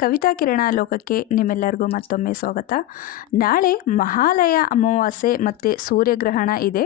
ಕವಿತಾ ಕಿರಣ ಲೋಕಕ್ಕೆ ನಿಮ್ಮೆಲ್ಲರಿಗೂ ಮತ್ತೊಮ್ಮೆ ಸ್ವಾಗತ. ನಾಳೆ ಮಹಾಲಯ ಅಮಾವಾಸ್ಯೆ ಮತ್ತು ಸೂರ್ಯಗ್ರಹಣ ಇದೆ.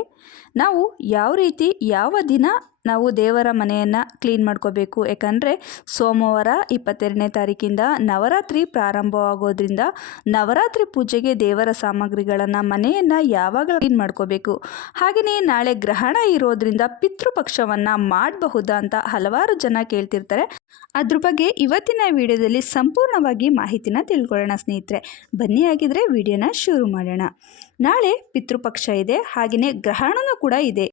ನಾವು ಯಾವ ರೀತಿ, ಯಾವ ದಿನ ನಾವು ದೇವರ ಮನೆಯನ್ನು ಕ್ಲೀನ್ ಮಾಡ್ಕೋಬೇಕು? ಯಾಕಂದರೆ ಸೋಮವಾರ ಇಪ್ಪತ್ತೆರಡನೇ ತಾರೀಕಿಂದ ನವರಾತ್ರಿ ಪ್ರಾರಂಭವಾಗೋದ್ರಿಂದ ನವರಾತ್ರಿ ಪೂಜೆಗೆ ದೇವರ ಸಾಮಗ್ರಿಗಳನ್ನು, ಮನೆಯನ್ನು ಯಾವಾಗ ಕ್ಲೀನ್ ಮಾಡ್ಕೋಬೇಕು. ಹಾಗೆಯೇ ನಾಳೆ ಗ್ರಹಣ ಇರೋದ್ರಿಂದ ಪಿತೃಪಕ್ಷವನ್ನು ಮಾಡಬಹುದಾ ಅಂತ ಹಲವಾರು ಜನ ಕೇಳ್ತಿರ್ತಾರೆ. ಅದ್ರ ಬಗ್ಗೆ ಇವತ್ತಿನ ವಿಡಿಯೋದಲ್ಲಿ ಸಂಪೂರ್ಣವಾಗಿ ಮಾಹಿತಿನ ತಿಳ್ಕೊಳ್ಳೋಣ ಸ್ನೇಹಿತರೆ. ಬನ್ನಿ ಆಗಿದ್ರೆ ವಿಡಿಯೋನ ಶುರು ಮಾಡೋಣ. ನಾಳೆ ಪಿತೃಪಕ್ಷ ಇದೆ, ಹಾಗೆಯೇ ಗ್ರಹಣನೂ ಕೂಡ ಇದೆ.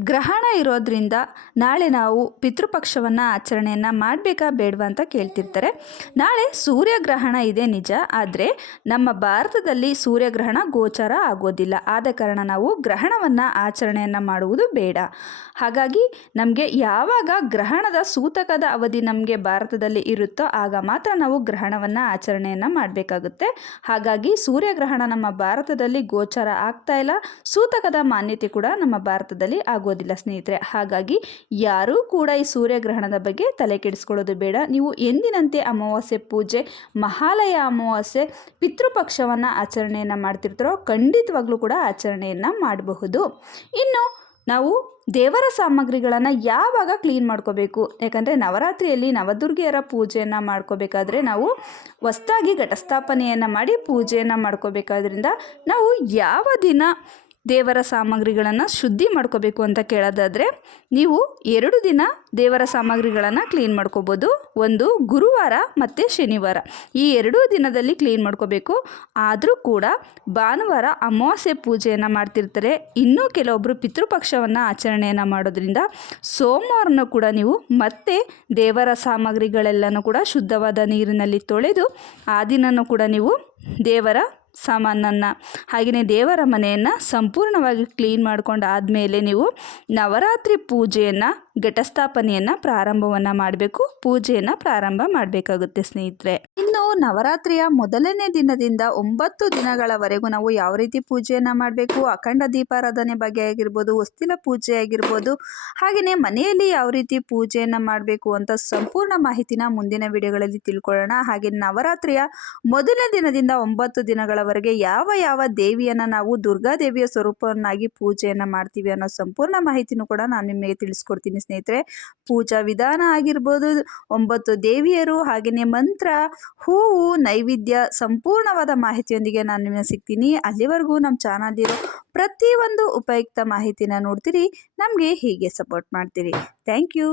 ಗ್ರಹಣ ಇರೋದ್ರಿಂದ ನಾಳೆ ನಾವು ಪಿತೃಪಕ್ಷವನ್ನು ಆಚರಣೆಯನ್ನು ಮಾಡಬೇಕಾ ಬೇಡವಾ ಅಂತ ಕೇಳ್ತಿರ್ತಾರೆ. ನಾಳೆ ಸೂರ್ಯಗ್ರಹಣ ಇದೆ ನಿಜ, ಆದರೆ ನಮ್ಮ ಭಾರತದಲ್ಲಿ ಸೂರ್ಯಗ್ರಹಣ ಗೋಚರ ಆಗೋದಿಲ್ಲ. ಆದ ಕಾರಣ ನಾವು ಗ್ರಹಣವನ್ನು ಆಚರಣೆಯನ್ನು ಮಾಡುವುದು ಬೇಡ. ಹಾಗಾಗಿ ನಮಗೆ ಯಾವಾಗ ಗ್ರಹಣದ ಸೂತಕದ ಅವಧಿ ನಮಗೆ ಭಾರತದಲ್ಲಿ ಇರುತ್ತೋ ಆಗ ಮಾತ್ರ ನಾವು ಗ್ರಹಣವನ್ನು ಆಚರಣೆಯನ್ನು ಮಾಡಬೇಕಾಗುತ್ತೆ. ಹಾಗಾಗಿ ಸೂರ್ಯಗ್ರಹಣ ನಮ್ಮ ಭಾರತದಲ್ಲಿ ಗೋಚರ ಆಗ್ತಾ ಇಲ್ಲ. ಸೂತಕದ ಮಾನ್ಯತೆ ಕೂಡ ನಮ್ಮ ಭಾರತದಲ್ಲಿ ಆಗೋದಿಲ್ಲ, ಸ್ನೇಹಿತರೆ. ಹಾಗಾಗಿ ಯಾರೂ ಕೂಡ ಈ ಸೂರ್ಯಗ್ರಹಣದ ಬಗ್ಗೆ ತಲೆ ಕೆಡಿಸ್ಕೊಳ್ಳೋದು ಬೇಡ. ನೀವು ಎಂದಿನಂತೆ ಅಮಾವಾಸ್ಯೆ ಪೂಜೆ, ಮಹಾಲಯ ಅಮಾವಾಸ್ಯೆ, ಪಿತೃಪಕ್ಷವನ್ನು ಆಚರಣೆಯನ್ನು ಮಾಡ್ತಿರ್ತಾರೋ ಖಂಡಿತವಾಗ್ಲೂ ಕೂಡ ಆಚರಣೆಯನ್ನು ಮಾಡಬಹುದು. ಇನ್ನು ನಾವು ದೇವರ ಸಾಮಗ್ರಿಗಳನ್ನು ಯಾವಾಗ ಕ್ಲೀನ್ ಮಾಡ್ಕೋಬೇಕು? ಯಾಕಂದರೆ ನವರಾತ್ರಿಯಲ್ಲಿ ನವದುರ್ಗಿಯರ ಪೂಜೆಯನ್ನು ಮಾಡ್ಕೋಬೇಕಾದ್ರೆ ನಾವು ಹೊಸ್ದಾಗಿ ಘಟಸ್ಥಾಪನೆಯನ್ನು ಮಾಡಿ ಪೂಜೆಯನ್ನು ಮಾಡ್ಕೋಬೇಕಾದ್ರಿಂದ ನಾವು ಯಾವ ದಿನ ದೇವರ ಸಾಮಗ್ರಿಗಳನ್ನು ಶುದ್ಧಿ ಮಾಡ್ಕೋಬೇಕು ಅಂತ ಕೇಳೋದಾದರೆ, ನೀವು ಎರಡು ದಿನ ದೇವರ ಸಾಮಗ್ರಿಗಳನ್ನು ಕ್ಲೀನ್ ಮಾಡ್ಕೋಬೋದು. ಒಂದು ಗುರುವಾರ ಮತ್ತು ಶನಿವಾರ. ಈ ಎರಡೂ ದಿನದಲ್ಲಿ ಕ್ಲೀನ್ ಮಾಡ್ಕೋಬೇಕು. ಆದರೂ ಕೂಡ ಭಾನುವಾರ ಅಮಾವಾಸ್ಯೆ ಪೂಜೆಯನ್ನು ಮಾಡ್ತಿರ್ತಾರೆ. ಇನ್ನೂ ಕೆಲವೊಬ್ಬರು ಪಿತೃಪಕ್ಷವನ್ನು ಆಚರಣೆಯನ್ನು ಮಾಡೋದ್ರಿಂದ ಸೋಮವಾರನೂ ಕೂಡ ನೀವು ಮತ್ತೆ ದೇವರ ಸಾಮಗ್ರಿಗಳೆಲ್ಲನೂ ಕೂಡ ಶುದ್ಧವಾದ ನೀರಿನಲ್ಲಿ ತೊಳೆದು, ಆ ದಿನನೂ ಕೂಡ ನೀವು ದೇವರ ಸಾಮಾನನ್ನು. ಹಾಗೆಯೇ ದೇವರ ಮನೆಯನ್ನು ಸಂಪೂರ್ಣವಾಗಿ ಕ್ಲೀನ್ ಮಾಡ್ಕೊಂಡು ಆದಮೇಲೆ ನೀವು ನವರಾತ್ರಿ ಪೂಜೆಯನ್ನು, ಘಟಸ್ಥಾಪನೆಯನ್ನು ಪ್ರಾರಂಭವನ್ನು ಮಾಡಬೇಕು. ಪೂಜೆಯನ್ನು ಪ್ರಾರಂಭ ಮಾಡಬೇಕಾಗುತ್ತೆ ಸ್ನೇಹಿತರೆ. ನವರಾತ್ರಿಯ ಮೊದಲನೇ ದಿನದಿಂದ ಒಂಬತ್ತು ದಿನಗಳವರೆಗೂ ನಾವು ಯಾವ ರೀತಿ ಪೂಜೆಯನ್ನು ಮಾಡಬೇಕು, ಅಖಂಡ ದೀಪಾರಾಧನೆ ಬಗ್ಗೆ ಆಗಿರ್ಬೋದು, ಹೊಸ್ತಿಲ ಪೂಜೆ ಆಗಿರ್ಬೋದು ಹಾಗೆಯೇ ಮನೆಯಲ್ಲಿ ಯಾವ ರೀತಿ ಪೂಜೆಯನ್ನು ಮಾಡಬೇಕು ಅಂತ ಸಂಪೂರ್ಣ ಮಾಹಿತಿನ ಮುಂದಿನ ವಿಡಿಯೋಗಳಲ್ಲಿ ತಿಳ್ಕೊಳ್ಳೋಣ. ಹಾಗೆ ನವರಾತ್ರಿಯ ಮೊದಲನೇ ದಿನದಿಂದ ಒಂಬತ್ತು ದಿನಗಳವರೆಗೆ ಯಾವ ಯಾವ ದೇವಿಯನ್ನು ನಾವು ದುರ್ಗಾದೇವಿಯ ಸ್ವರೂಪವನ್ನಾಗಿ ಪೂಜೆಯನ್ನು ಮಾಡ್ತೀವಿ ಅನ್ನೋ ಸಂಪೂರ್ಣ ಮಾಹಿತಿನೂ ಕೂಡ ನಾನು ನಿಮಗೆ ತಿಳಿಸ್ಕೊಡ್ತೀನಿ ಸ್ನೇಹಿತರೆ. ಪೂಜಾ ವಿಧಾನ ಆಗಿರ್ಬೋದು, ಒಂಬತ್ತು ದೇವಿಯರು ಹಾಗೆಯೇ ಮಂತ್ರ ಹೂವು ನೈವೇದ್ಯ ಸಂಪೂರ್ಣವಾದ ಮಾಹಿತಿಯೊಂದಿಗೆ ನಾನು ನಿಮಗೆ ಸಿಗ್ತೀನಿ. ಅಲ್ಲಿವರೆಗೂ ನಮ್ಮ ಚಾನಲ್ಲಿರೋ ಪ್ರತಿಯೊಂದು ಉಪಯುಕ್ತ ಮಾಹಿತಿನ ನೋಡ್ತೀರಿ, ನಮಗೆ ಹೀಗೆ ಸಪೋರ್ಟ್ ಮಾಡ್ತೀರಿ. Thank you.